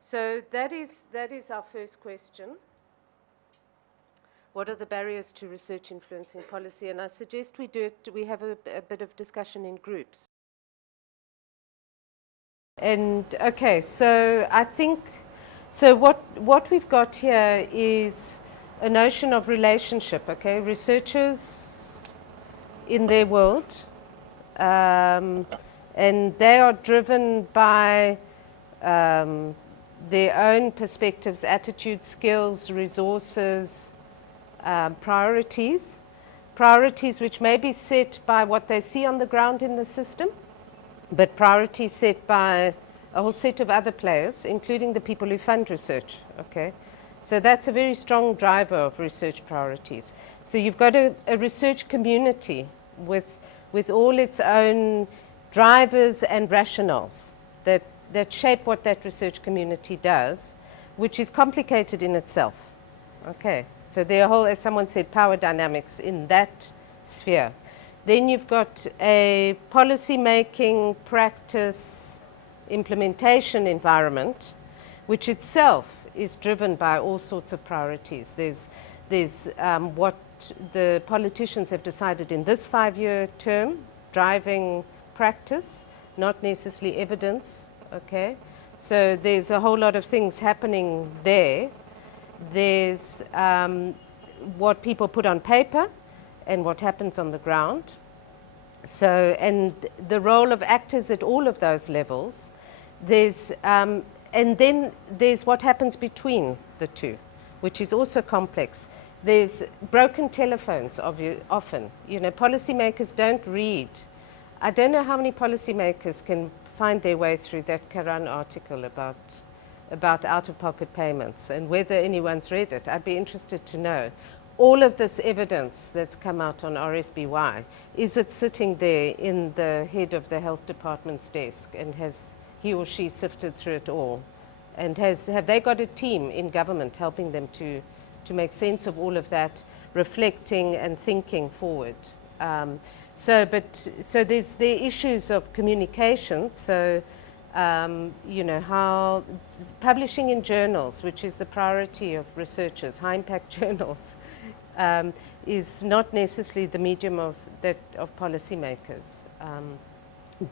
So that is our first question. What are the barriers to research influencing policy? And I suggest we have a bit of discussion in groups. And okay, so I think, so what we've got here is a notion of relationship, okay? Researchers in their world, and they are driven by their own perspectives, attitudes, skills, resources, priorities which may be set by what they see on the ground in the system, but priorities set by a whole set of other players, including the people who fund research, okay? So that's a very strong driver of research priorities. So you've got a research community with all its own drivers and rationales that shape what that research community does, which is complicated in itself, okay? So there are whole, as someone said, power dynamics in that sphere. Then you've got a policy-making, practice, implementation environment, which itself is driven by all sorts of priorities. There's what the politicians have decided in this 5-year term, driving practice, not necessarily evidence, okay? So there's a whole lot of things happening there. There's what people put on paper and what happens on the ground. So, and the role of actors at all of those levels. There's, and then there's what happens between the two, which is also complex. There's broken telephones often. You know, policymakers don't read. I don't know how many policymakers can find their way through that Karan article about out-of-pocket payments and whether anyone's read it. I'd be interested to know. All of this evidence that's come out on RSBY, is it sitting there in the head of the health department's desk, and has he or she sifted through it all? And have they got a team in government helping them to make sense of all of that, reflecting and thinking forward? So there's the issues of communication. So, you know, how publishing in journals, which is the priority of researchers, high-impact journals, is not necessarily the medium of policymakers.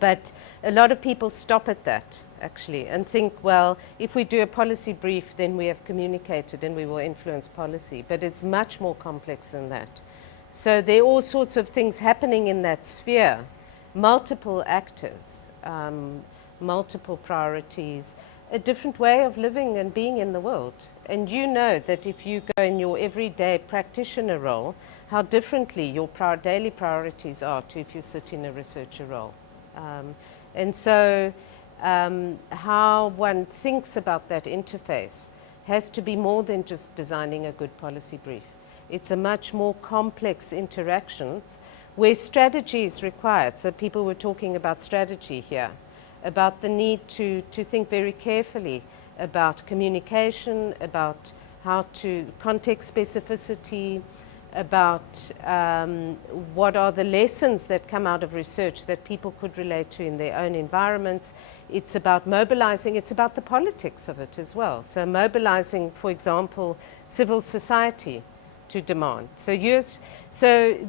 But a lot of people stop at that, actually, and think, well, if we do a policy brief, then we have communicated and we will influence policy. But it's much more complex than that. So there are all sorts of things happening in that sphere, multiple actors, multiple priorities, a different way of living and being in the world. And you know that if you go in your everyday practitioner role, how differently your daily priorities are to if you sit in a researcher role. And so how one thinks about that interface has to be more than just designing a good policy brief. It's a much more complex interactions where strategy is required. So people were talking about strategy here, about the need to think very carefully about communication, about how to context specificity, about what are the lessons that come out of research that people could relate to in their own environments. It's about mobilizing, it's about the politics of it as well. So mobilizing, for example, civil society to demand. So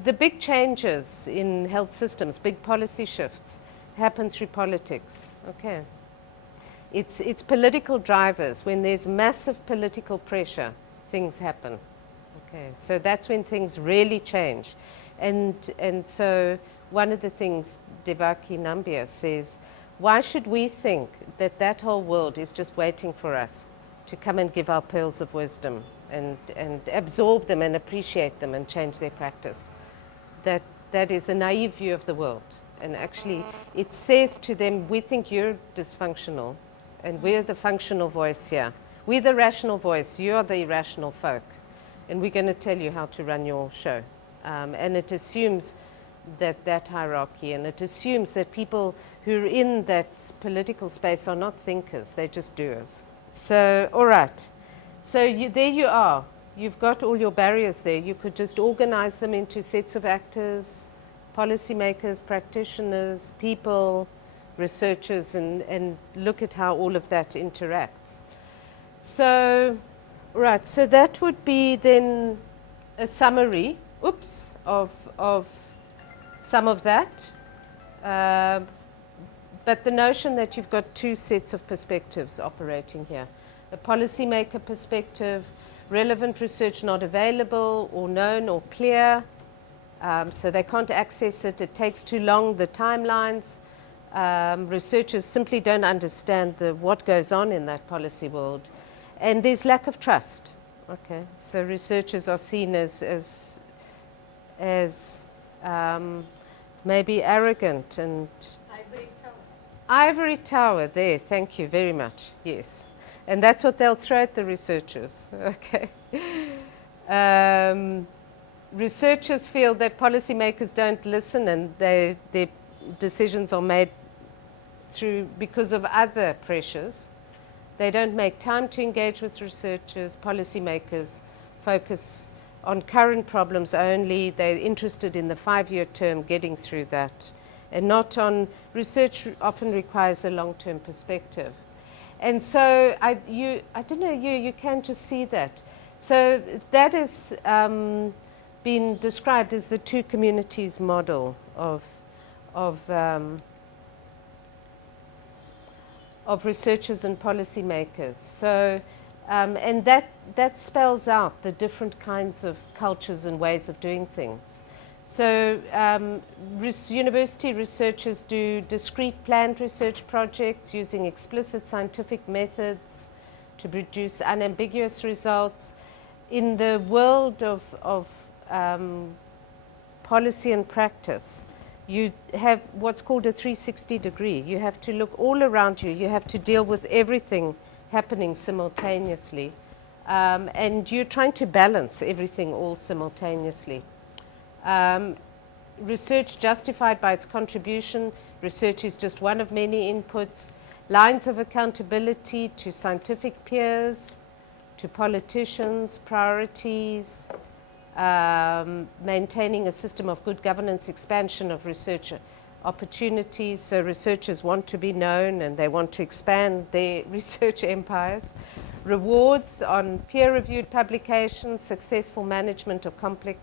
the big changes in health systems, big policy shifts, happen through politics, okay? It's political drivers. When there's massive political pressure, things happen. Okay, so that's when things really change. And so one of the things Devaki Nambia says, why should we think that that whole world is just waiting for us to come and give our pearls of wisdom and absorb them and appreciate them and change their practice? That is a naive view of the world. And actually, it says to them, we think you're dysfunctional, and we're the functional voice here. We're the rational voice, you're the irrational folk. And we're going to tell you how to run your show. And it assumes that hierarchy, and it assumes that people who are in that political space are not thinkers, they're just doers. So, all right. So there you are. You've got all your barriers there. You could just organize them into sets of actors, policymakers, practitioners, people, researchers, and look at how all of that interacts. So, right, so that would be then a summary, of some of that. But the notion that you've got two sets of perspectives operating here. A policymaker perspective, relevant research not available or known or clear, so they can't access it, it takes too long, the timelines. Researchers simply don't understand what goes on in that policy world. And there's lack of trust. Okay, so researchers are seen as maybe arrogant and... Ivory Tower, there, thank you very much, yes. And that's what they'll throw at the researchers, okay. Researchers feel that policymakers don't listen and their decisions are made because of other pressures. They don't make time to engage with researchers. Policymakers focus on current problems only. They're interested in the 5-year term, getting through that. And not on research often requires a long-term perspective. And so I don't know, you can just see that. So that is been described as the two communities model of researchers and policymakers. So, and that spells out the different kinds of cultures and ways of doing things. So university researchers do discrete planned research projects using explicit scientific methods to produce unambiguous results. In the world of policy and practice, you have what's called a 360 degree. You have to look all around you. You have to deal with everything happening simultaneously. And you're trying to balance everything all simultaneously. Research justified by its contribution. Research is just one of many inputs. Lines of accountability to scientific peers, to politicians, priorities, maintaining a system of good governance, expansion of research opportunities. So researchers want to be known and they want to expand their research empires. Rewards on peer-reviewed publications, successful management of complex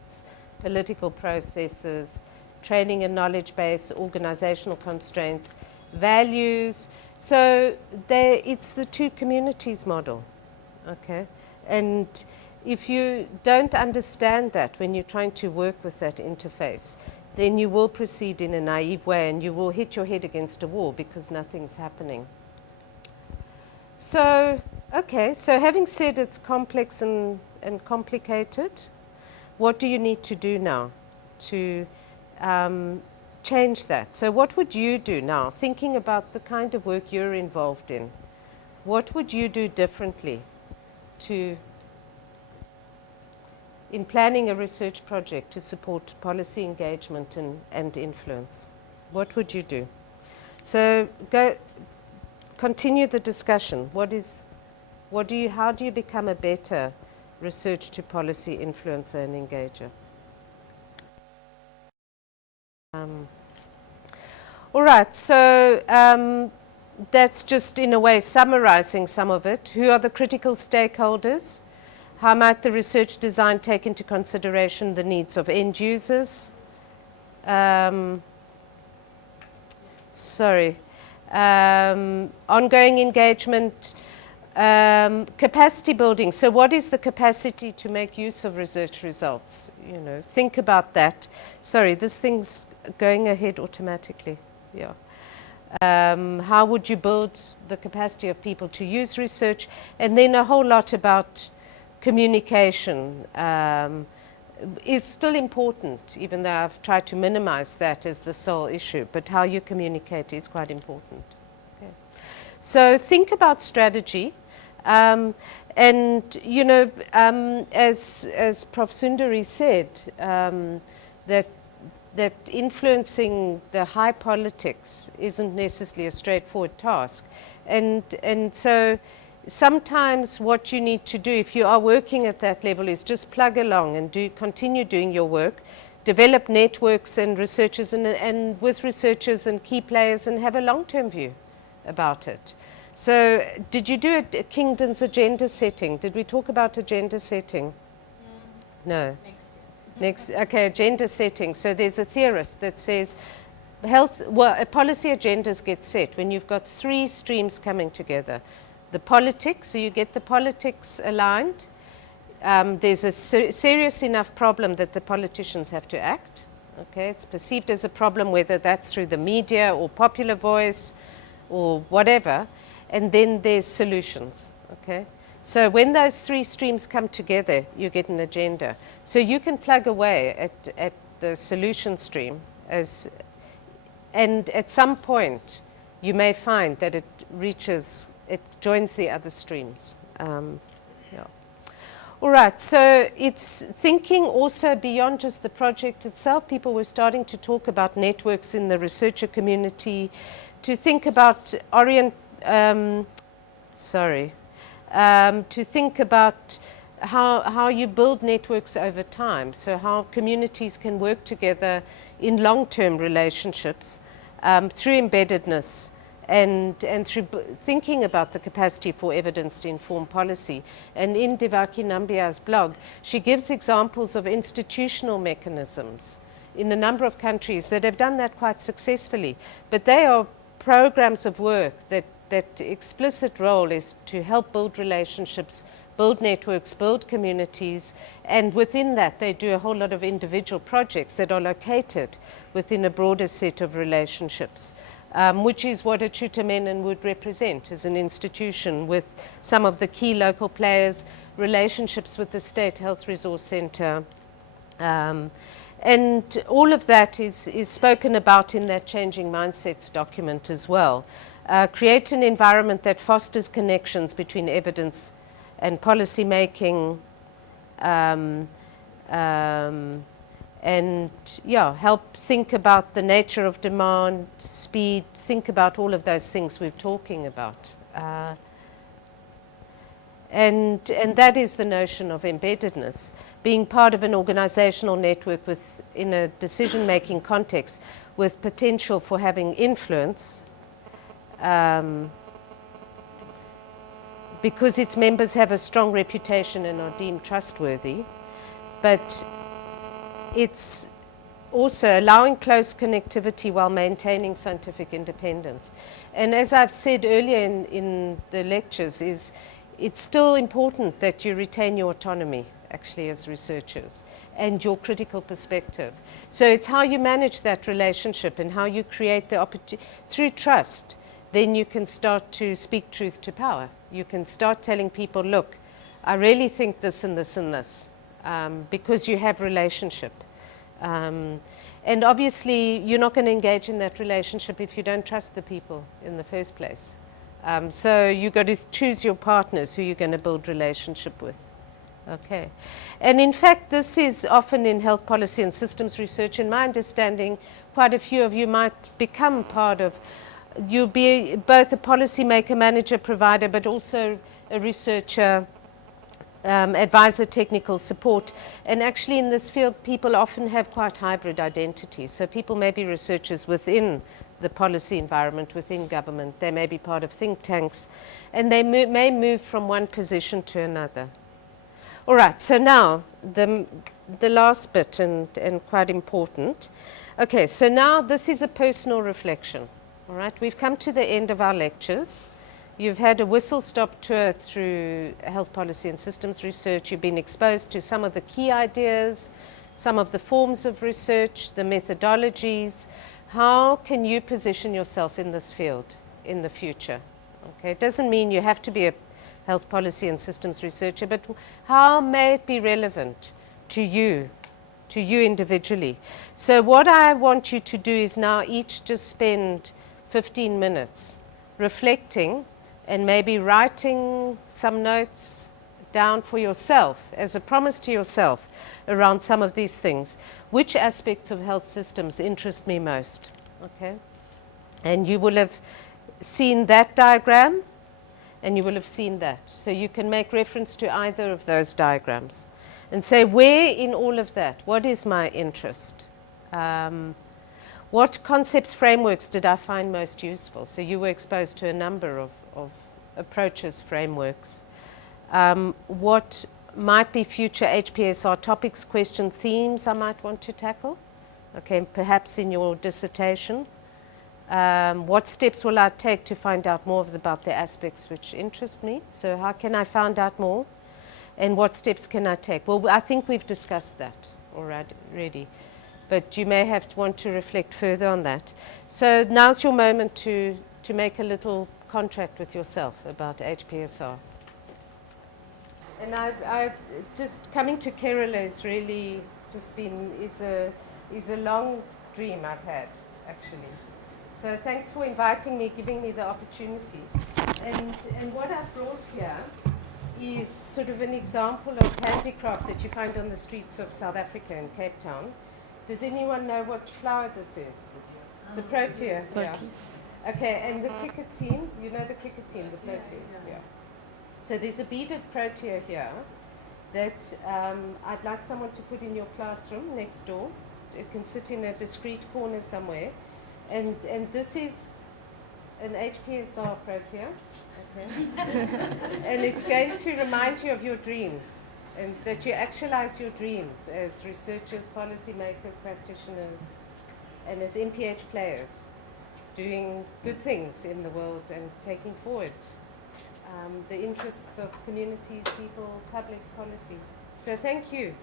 political processes, training and knowledge base, organizational constraints, values. So it's the two communities model, okay? And if you don't understand that when you're trying to work with that interface, then you will proceed in a naive way and you will hit your head against a wall because nothing's happening. So, okay, so having said it's complex and complicated, what do you need to do now to change that? So what would you do now, thinking about the kind of work you're involved in? What would you do differently in planning a research project to support policy engagement and influence? What would you do? So continue the discussion. How do you become a better research to policy influencer and engager? All right, so that's just in a way summarizing some of it. Who are the critical stakeholders? How might the research design take into consideration the needs of end users? Ongoing engagement, capacity building. So what is the capacity to make use of research results? You know, think about that. Sorry, this thing's going ahead automatically. Yeah. How would you build the capacity of people to use research? And then a whole lot about communication is still important, even though I've tried to minimize that as the sole issue, but how you communicate is quite important. Okay. So think about strategy. And, you know, as Prof. Sundari said, that influencing the high politics isn't necessarily a straightforward task. And so sometimes what you need to do, if you are working at that level, is just plug along and continue doing your work, develop networks and researchers and with researchers and key players and have a long-term view about it. So did you do a Kingdon's agenda setting? Did we talk about agenda setting? No. Next, okay, agenda setting. So there's a theorist that says a policy agendas get set when you've got three streams coming together. The politics, so you get the politics aligned. There's a serious enough problem that the politicians have to act. Okay, it's perceived as a problem, whether that's through the media or popular voice or whatever. And then there's solutions. Okay, so when those three streams come together, you get an agenda. So you can plug away at the solution stream and at some point you may find that it joins the other streams. Yeah. All right, so it's thinking also beyond just the project itself. People were starting to talk about networks in the researcher community, to think about to think about how you build networks over time, so how communities can work together in long-term relationships through embeddedness and through thinking about the capacity for evidence to inform policy. And in Devaki Nambiar's blog, she gives examples of institutional mechanisms in a number of countries that have done that quite successfully. But they are programs of work that explicit role is to help build relationships, build networks, build communities, and within that they do a whole lot of individual projects that are located within a broader set of relationships, which is what Achutamenon would represent as an institution, with some of the key local players, relationships with the State Health Resource Centre, and all of that is spoken about in that Changing Mindsets document as well. Create an environment that fosters connections between evidence and policy making, and help think about the nature of demand, speed, think about all of those things we're talking about. And that is the notion of embeddedness, being part of an organizational network in a decision-making context with potential for having influence, because its members have a strong reputation and are deemed trustworthy. But it's also allowing close connectivity while maintaining scientific independence. And as I've said earlier in the lectures, it's still important that you retain your autonomy, actually, as researchers, and your critical perspective. So it's how you manage that relationship and how you create the opportunity through trust. Then you can start to speak truth to power. You can start telling people, look, I really think this and this and this, because you have relationship. And obviously, you're not going to engage in that relationship if you don't trust the people in the first place. So you've got to choose your partners who you're going to build relationship with. Okay. And in fact, this is often in health policy and systems research. In my understanding, quite a few of you might become part of, you'll be both a policymaker, manager, provider, but also a researcher, advisor, technical support. And actually in this field, people often have quite hybrid identities. So people may be researchers within the policy environment, within government. They may be part of think tanks, and they may move from one position to another. All right, so now the last bit, and quite important. Okay, so now this is a personal reflection. All right, we've come to the end of our lectures. You've had a whistle-stop tour through health policy and systems research. You've been exposed to some of the key ideas, some of the forms of research, the methodologies. How can you position yourself in this field in the future? Okay, it doesn't mean you have to be a health policy and systems researcher, but how may it be relevant to you individually? So what I want you to do is now each just spend 15 minutes reflecting and maybe writing some notes down for yourself as a promise to yourself around some of these things. Which aspects of health systems interest me most? Okay, and you will have seen that diagram and you will have seen that. So you can make reference to either of those diagrams and say, where in all of that, what is my interest? What concepts, frameworks did I find most useful? So you were exposed to a number of approaches, frameworks. What might be future HPSR topics, questions, themes I might want to tackle, okay, perhaps in your dissertation. What steps will I take to find out more about the aspects which interest me? So how can I find out more? And what steps can I take? Well, I think we've discussed that already. But you may want to reflect further on that. So now's your moment to make a little contract with yourself about HPSR. And I've just coming to Kerala has really just been, is a long dream I've had, actually. So thanks for inviting me, giving me the opportunity. And what I've brought here is sort of an example of handicraft that you find on the streets of South Africa in Cape Town. Does anyone know what flower this is? It's a protea. Yeah. Okay, and the cricket team, you know the cricket team, the Proteas, yeah. So there's a beaded protea here that I'd like someone to put in your classroom next door. It can sit in a discreet corner somewhere. And this is an HPSR protea, okay? And it's going to remind you of your dreams, and that you actualize your dreams as researchers, policymakers, practitioners, and as MPH players, doing good things in the world and taking forward the interests of communities, people, public policy. So thank you.